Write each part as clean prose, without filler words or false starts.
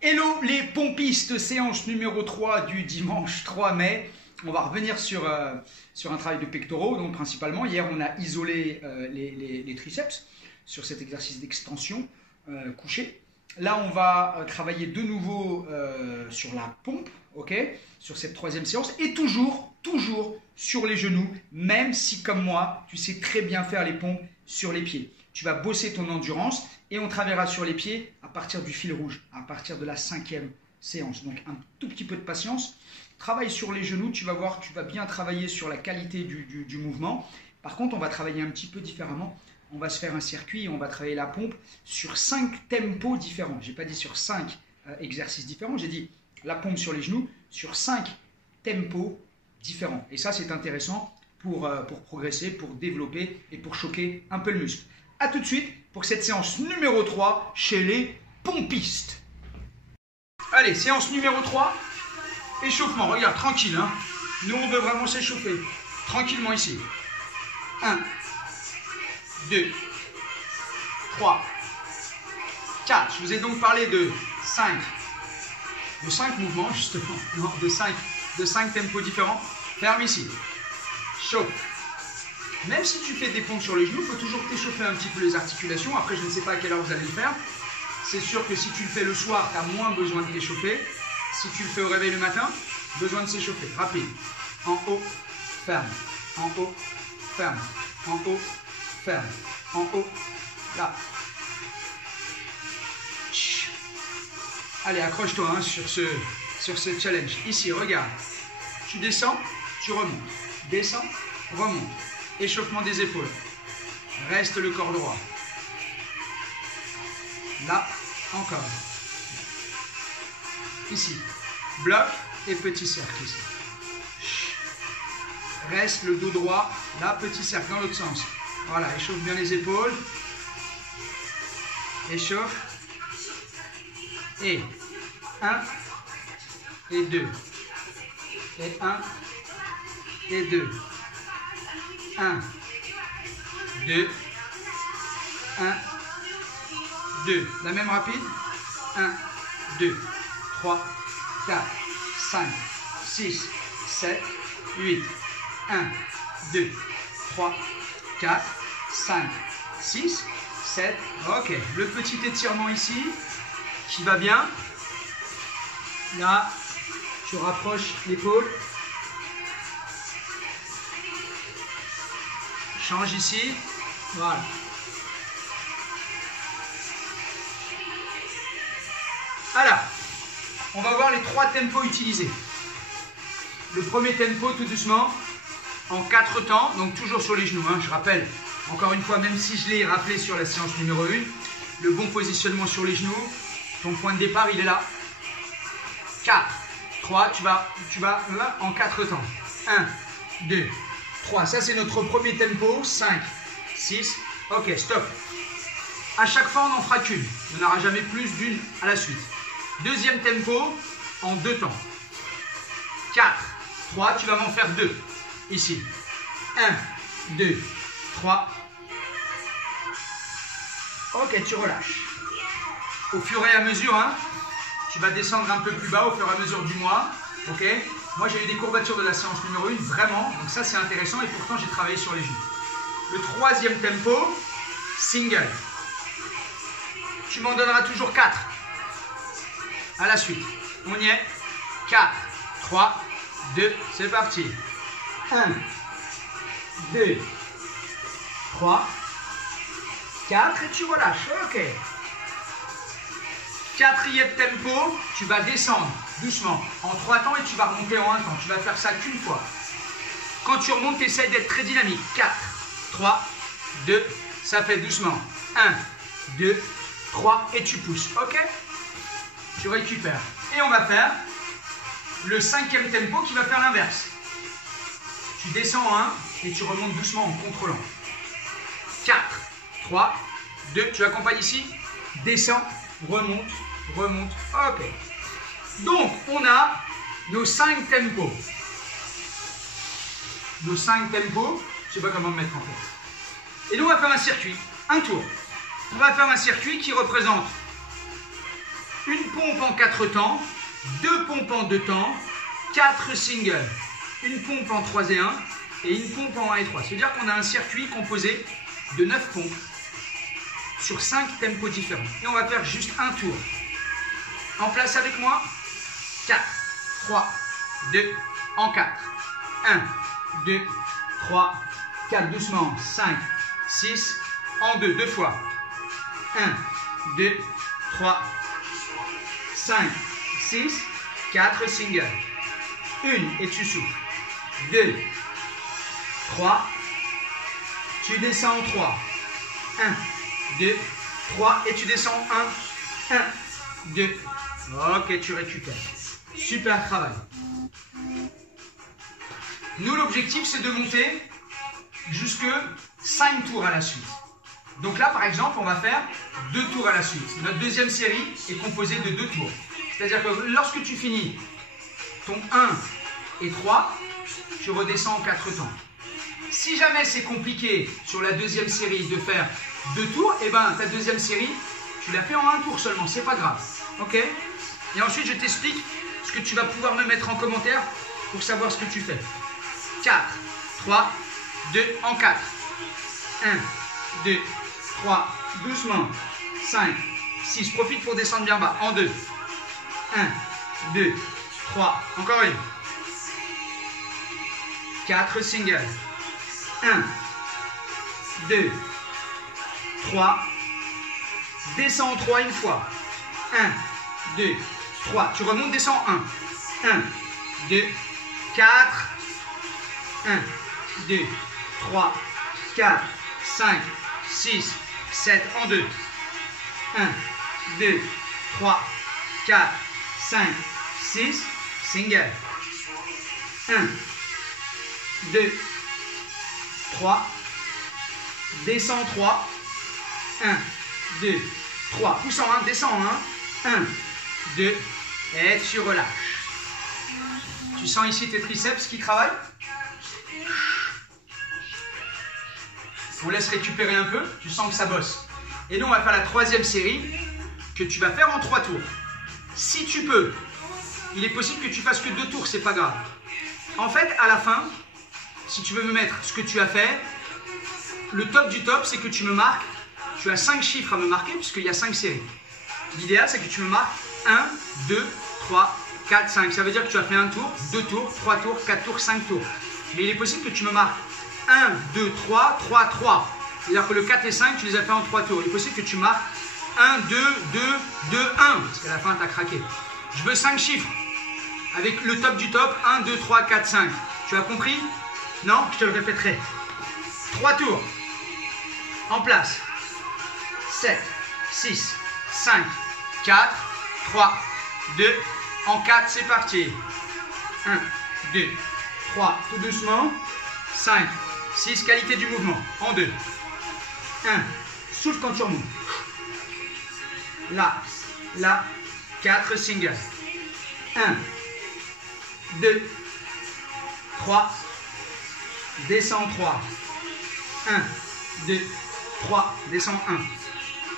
Hello les pompistes, séance numéro 3 du dimanche 3 mai. On va revenir sur un travail de pectoraux, donc principalement. Hier, on a isolé les triceps sur cet exercice d'extension couché. Là, on va travailler de nouveau sur la pompe, ok, sur cette troisième séance. Et toujours sur les genoux, même si, comme moi, tu sais très bien faire les pompes sur les pieds. Tu vas bosser ton endurance et on travaillera sur les pieds à partir du fil rouge, à partir de la 5e séance. Donc, un tout petit peu de patience. Travaille sur les genoux, tu vas voir, tu vas bien travailler sur la qualité du mouvement. Par contre, on va travailler un petit peu différemment. On va se faire un circuit et on va travailler la pompe sur 5 tempos différents. Je n'ai pas dit sur 5 exercices différents, j'ai dit la pompe sur les genoux sur 5 tempos différents. Et ça, c'est intéressant pour progresser, pour développer et pour choquer un peu le muscle. A tout de suite pour cette séance numéro 3 chez les pompistes. Allez, séance numéro 3. Échauffement, regarde, tranquille. Hein. Nous, on veut vraiment s'échauffer. Tranquillement ici. 1, 2, 3, 4. Je vous ai donc parlé de 5 mouvements, justement. Non, de 5 tempos différents. Ferme ici. Chauffe. Même si tu fais des pompes sur les genoux, il faut toujours t'échauffer un petit peu les articulations. Après, je ne sais pas à quelle heure vous allez le faire. C'est sûr que si tu le fais le soir, tu as moins besoin de t'échauffer. Si tu le fais au réveil le matin, besoin de s'échauffer. Rapide. En haut, ferme. En haut, ferme. En haut, ferme. En haut, là. Allez, accroche-toi hein, sur ce challenge. Ici, regarde. Tu descends, tu remontes. Descends, remonte. Échauffement des épaules. Reste le corps droit. Là, encore. Ici. Bloc et petit cercle ici. Reste le dos droit. Là, petit cercle dans l'autre sens. Voilà, échauffe bien les épaules. Échauffe. Et 1 et 2. Et 1 et 2. 1, 2, 1, 2. La même rapide. 1, 2, 3, 4, 5, 6, 7, 8. 1, 2, 3, 4, 5, 6, 7. Ok. Le petit étirement ici qui va bien. Là, tu rapproches l'épaule. Change ici. Voilà. Alors, on va voir les 3 tempos utilisés. Le premier tempo, tout doucement, en 4 temps, donc toujours sur les genoux. Hein, je rappelle, encore une fois, même si je l'ai rappelé sur la séance numéro 1, le bon positionnement sur les genoux, ton point de départ, il est là. 4, 3, tu vas là en 4 temps. 1, 2, 3. Ça, c'est notre premier tempo. 5, 6. Ok, stop. À chaque fois, on n'en fera qu'une. Il n'y en aura jamais plus d'une à la suite. Deuxième tempo, en 2 temps. 4, 3. Tu vas m'en faire 2. Ici. 1, 2, 3. Ok, tu relâches. Au fur et à mesure, hein, tu vas descendre un peu plus bas au fur et à mesure du mois. Ok. Moi, j'ai eu des courbatures de la séance numéro 1, vraiment. Donc ça, c'est intéressant. Et pourtant, j'ai travaillé sur les genoux. Le troisième tempo, single. Tu m'en donneras toujours 4. À la suite. On y est. 4, 3, 2. C'est parti. 1, 2, 3, 4. Et tu relâches. Ok. Quatrième tempo, tu vas descendre doucement en 3 temps et tu vas remonter en 1 temps. Tu vas faire ça qu'une fois. Quand tu remontes, tu essaies d'être très dynamique. 4, 3, 2, ça fait doucement. 1, 2, 3 et tu pousses. Ok? Tu récupères. Et on va faire le 5e tempo qui va faire l'inverse. Tu descends en 1 et tu remontes doucement en contrôlant. 4, 3, 2, tu accompagnes ici. Descends, remonte. Remonte, ok. Donc, on a nos 5 tempos. Nos 5 tempos, je ne sais pas comment me mettre en fait. Et nous, on va faire un circuit, un tour. On va faire un circuit qui représente une pompe en 4 temps, 2 pompes en 2 temps, 4 singles, une pompe en 3 et 1 et une pompe en 1 et 3. C'est-à-dire qu'on a un circuit composé de 9 pompes sur 5 tempos différents. Et on va faire juste un tour. En place avec moi. 4, 3, 2, en 4. 1, 2, 3, 4, doucement. 5, 6, en 2, 2 fois. 1, 2, 3, 5, 6, 4 singles. 1 et tu souffles. 2, 3, tu descends en 3. 1, 2, 3 et tu descends en 1. 1, 2. Ok, tu récupères. Super travail. Nous, l'objectif, c'est de monter jusque 5 tours à la suite. Donc là, par exemple, on va faire 2 tours à la suite. Notre deuxième série est composée de 2 tours. C'est-à-dire que lorsque tu finis ton 1 et 3, tu redescends en 4 temps. Si jamais c'est compliqué sur la deuxième série de faire 2 tours, et ben ta deuxième série, tu l'as fait en 1 tour seulement, c'est pas grave. Ok? Et ensuite, je t'explique ce que tu vas pouvoir me mettre en commentaire pour savoir ce que tu fais. 4, 3, 2, en 4. 1, 2, 3, doucement. 5, 6, profite pour descendre bien bas. En 2. 1, 2, 3, encore une. 4 singles. 1, 2, 3. Descends en 3 une fois. 1, 2, 3. Tu remontes, descends 1. 1, 2, 4. 1, 2, 3, 4, 5, 6, 7, en 2. 1, 2, 3, 4, 5, 6, single. 1, 2, 3, descends 3. 1, 2, 3, pousse en 1, descends en 1. 1, 2, et tu relâches. Tu sens ici tes triceps qui travaillent? On laisse récupérer un peu, tu sens que ça bosse. Et nous, on va faire la troisième série que tu vas faire en 3 tours. Si tu peux, il est possible que tu fasses que 2 tours, c'est pas grave. En fait, à la fin, si tu veux me mettre ce que tu as fait, le top du top, c'est que tu me marques, tu as 5 chiffres à me marquer puisqu'il y a 5 séries. L'idéal, c'est que tu me marques 1, 2, 3, 4, 5. Ça veut dire que tu as fait 1 tour, 2 tours, 3 tours, 4 tours, 5 tours. Mais il est possible que tu me marques 1, 2, 3, 3, 3. C'est-à-dire que le 4 et 5, tu les as fait en 3 tours. Il est possible que tu marques 1, 2, 2, 2, 1. Parce qu'à la fin, tu as craqué. Je veux 5 chiffres. Avec le top du top, 1, 2, 3, 4, 5. Tu as compris? Non? Je te le répéterai. 3 tours. En place. 7, 6, 5, 4, 3, 2. En 4, c'est parti. 1, 2, 3, tout doucement. 5, 6, qualité du mouvement. En 2. 1, souffle quand tu remontes. Là, là, 4 singles. 1, 2, 3, descends 3. 1, 2, 3, descends 1.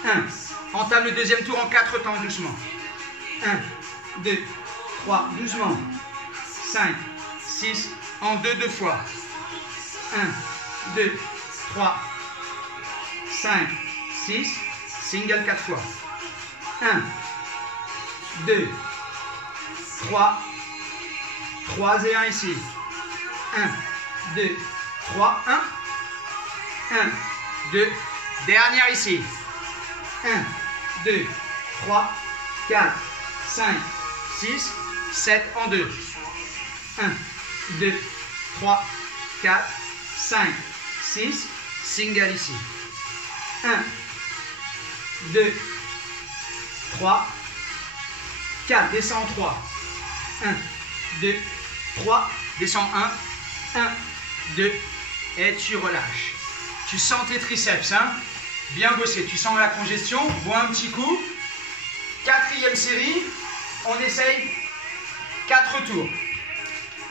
1, entame le deuxième tour en 4 temps doucement. 1, 2, 3, doucement. 5, 6, en 2, 2 fois. 1, 2, 3, 5, 6, single 4 fois. 1, 2, 3, 3 et 1 ici. 1, 2, 3, 1. 1, 2, dernière ici. 1, 2, 3, 4, 5, 6, 7 en 2. 1, 2, 3, 4, 5, 6, single ici. 1, 2, 3, 4, descends en 3. 1, 2, 3, descends 1, 1, 2, et tu relâches. Tu sens tes triceps, hein? Bien bossé. Tu sens la congestion, bois un petit coup. 4e série, on essaye 4 tours.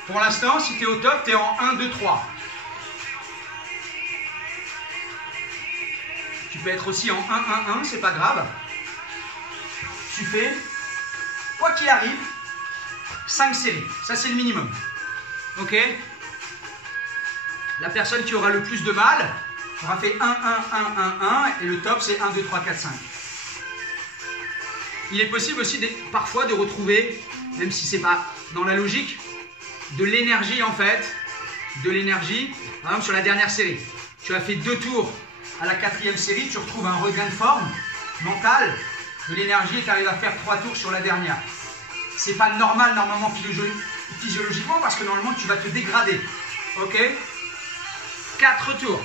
Pour l'instant, si tu es au top, tu es en 1, 2, 3. Tu peux être aussi en 1, 1, 1, c'est pas grave. Tu fais quoi qu'il arrive, 5 séries. Ça, c'est le minimum. Ok? La personne qui aura le plus de mal aura fait 1, 1, 1, 1, 1. Et le top, c'est 1, 2, 3, 4, 5. Il est possible aussi parfois de retrouver, même si ce n'est pas dans la logique, de l'énergie en fait. De l'énergie. Par exemple, sur la dernière série. Tu as fait 2 tours à la 4e série. Tu retrouves un regain de forme mentale, de l'énergie et tu arrives à faire 3 tours sur la dernière. C'est pas normal normalement physiologiquement parce que normalement tu vas te dégrader. Ok? 4 tours.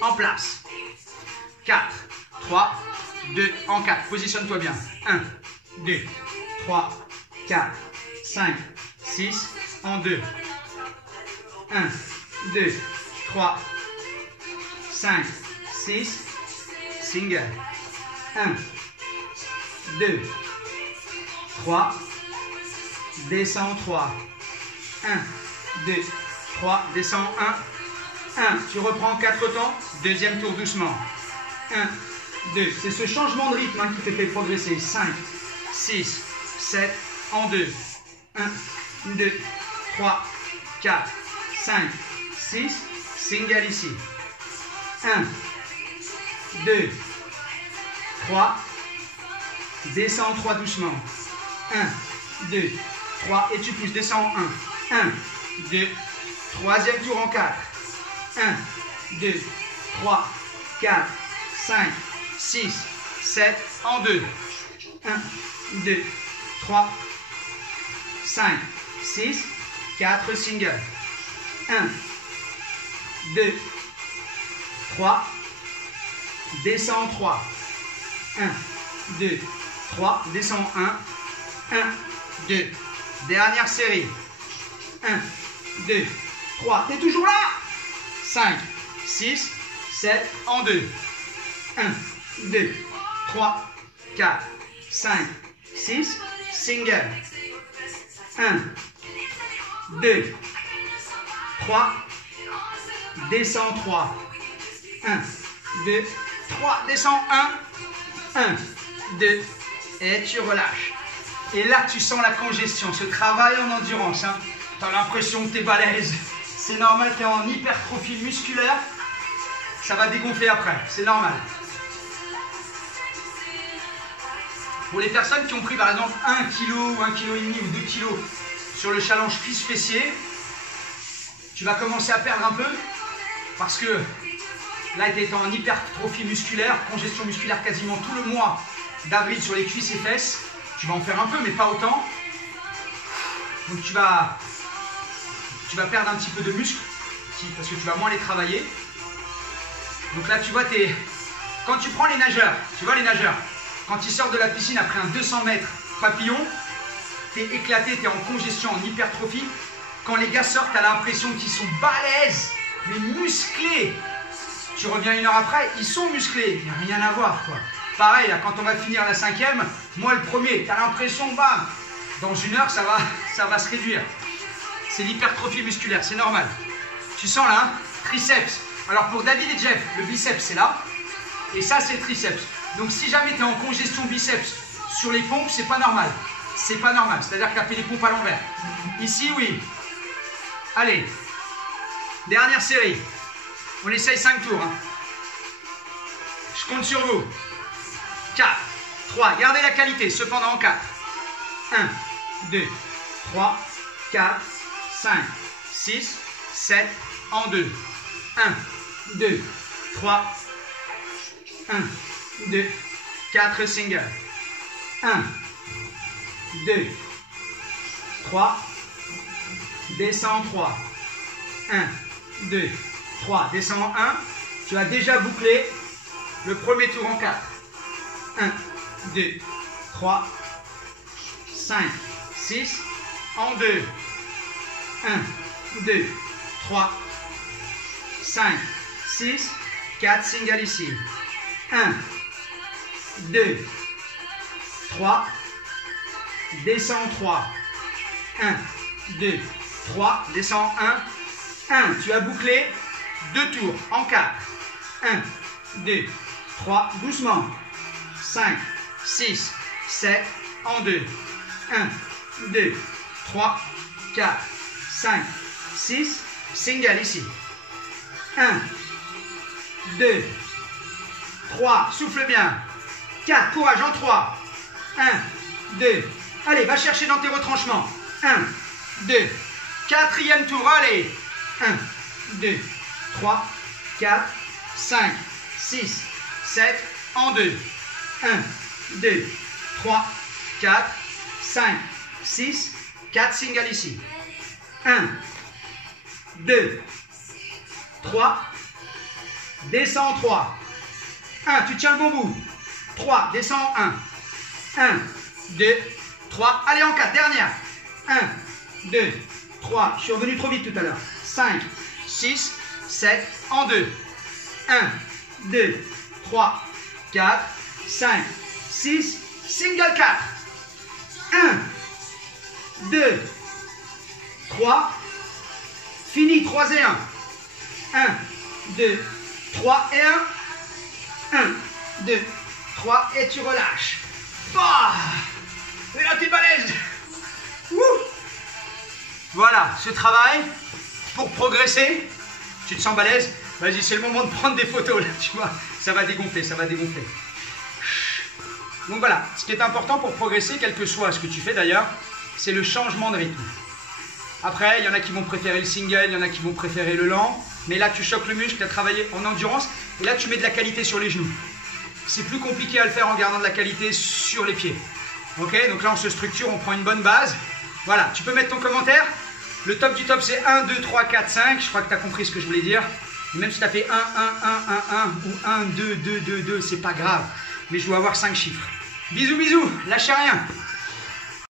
En place. 4, 3, 2, en 4. Positionne-toi bien. 1, 2, 3, 4, 5, 6, en 2. 1, 2, 3, 5, 6, single. 1, 2, 3, descends 3. 1, 2, 3, descends 1. 1, tu reprends 4 temps, deuxième tour doucement. 1, 2, c'est ce changement de rythme qui te fait progresser. 5, 6, 7, en 2. 1, 2, 3, 4, 5, 6, single ici. 1, 2, 3, descends 3 doucement. 1, 2, 3, et tu pousses, descends 1. 1, 2, troisième tour en 4. 1, 2, 3, 4, 5, 6, 7, en 2. 1, 2, 3, 5, 6, 4, single. 1, 2, 3, descends 3. 1, 2, 3, descends 1. 1, 2, dernière série. 1, 2, 3, t'es toujours là? 5, 6, 7, en 2. 1, 2, 3, 4, 5, 6, single. 1, 2, 3, descends 3. 1, 2, 3, descends 1. 1, 2, et tu relâches. Et là, tu sens la congestion, ce travail en endurance. Hein. Tu as l'impression que tu es balèze. C'est normal, tu es en hypertrophie musculaire. Ça va dégonfler après, c'est normal. Pour les personnes qui ont pris par exemple 1 kg ou 1,5 kg ou 2 kg sur le challenge cuisse fessier, tu vas commencer à perdre un peu parce que là, tu es en hypertrophie musculaire, congestion musculaire quasiment tout le mois d'avril sur les cuisses et fesses. Tu vas en faire un peu, mais pas autant. Donc tu vas perdre un petit peu de muscle parce que tu vas moins les travailler. Donc là, tu vois, quand tu prends les nageurs, tu vois les nageurs, quand ils sortent de la piscine après un 200 mètres papillon, tu es éclaté, tu es en congestion, en hypertrophie. Quand les gars sortent, tu as l'impression qu'ils sont balèzes, mais musclés. Tu reviens 1 heure après, ils sont musclés. Il n'y a rien à voir, quoi. Pareil, là, quand on va finir la 5e, moi le premier, tu as l'impression, bam, dans 1 heure, ça va se réduire. C'est l'hypertrophie musculaire, c'est normal. Tu sens là, hein, triceps. Alors pour David et Jeff, le biceps c'est là, et ça c'est le triceps. Donc si jamais tu es en congestion biceps sur les pompes, c'est pas normal. C'est pas normal, c'est-à-dire que tu as fait les pompes à l'envers. Ici, oui. Allez, dernière série. On essaye 5 tours. Hein. Je compte sur vous. 4, 3, gardez la qualité, cependant en 4. 1, 2, 3, 4, 5, 6, 7, en 2. 1, 2, 3, 1, 2, 4, single. 1, 2, 3, descends 3. 1, 2, 3, descends 1. Tu as déjà bouclé le premier tour en 4. 1, 2, 3, 5, 6, en 2. 1, 2, 3, 5, 6, 4, single ici. 1, 2, 3, descends 3. 1, 2, 3, descends 1. 1, tu as bouclé 2 tours en 4. 1, 2, 3, doucement. 5, 6, 7, en 2. 1, 2, 3, 4, 5, 6. Single ici. 1, 2, 3. Souffle bien. 4, courage en 3. 1, 2. Allez, va chercher dans tes retranchements. 1, 2. Quatrième tour, allez. 1, 2, 3, 4, 5, 6, 7, en 2. 1, 2, 3, 4, 5, 6, 4 singles ici. 1, 2, 3, descends en 3. 1, tu tiens le bon bout. 3, descends en 1. 1, 2, 3, allez en 4, dernière. 1, 2, 3, je suis revenu trop vite tout à l'heure. 5, 6, 7, en 2. 1, 2, 3, 4, 5, 6, single 4. 1, 2, 3, fini, 3 et 1. 1, 2, 3 et 1. 1, 2, 3 et tu relâches. Bah, et là t'es balèze. Wouh. Voilà, ce travail, pour progresser, tu te sens balèze. Vas-y, c'est le moment de prendre des photos là, tu vois. Ça va dégonfler, ça va dégonfler. Donc voilà, ce qui est important pour progresser, quel que soit ce que tu fais d'ailleurs, c'est le changement de rythme. Après, il y en a qui vont préférer le single, il y en a qui vont préférer le lent. Mais là, tu choques le muscle, tu as travaillé en endurance. Et là, tu mets de la qualité sur les genoux. C'est plus compliqué à le faire en gardant de la qualité sur les pieds. Ok, donc là, on se structure, on prend une bonne base. Voilà, tu peux mettre ton commentaire. Le top du top, c'est 1, 2, 3, 4, 5. Je crois que tu as compris ce que je voulais dire. Même si tu as fait 1, 1, 1, 1, 1 ou 1, 2, 2, 2, 2, c'est pas grave. Mais je dois avoir 5 chiffres. Bisous, bisous, lâchez rien.